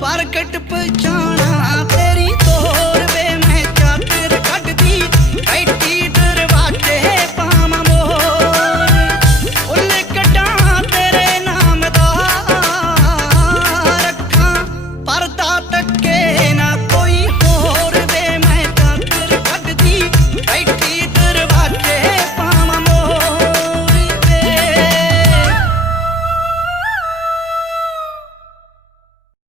பறக்கட்டு போச்சான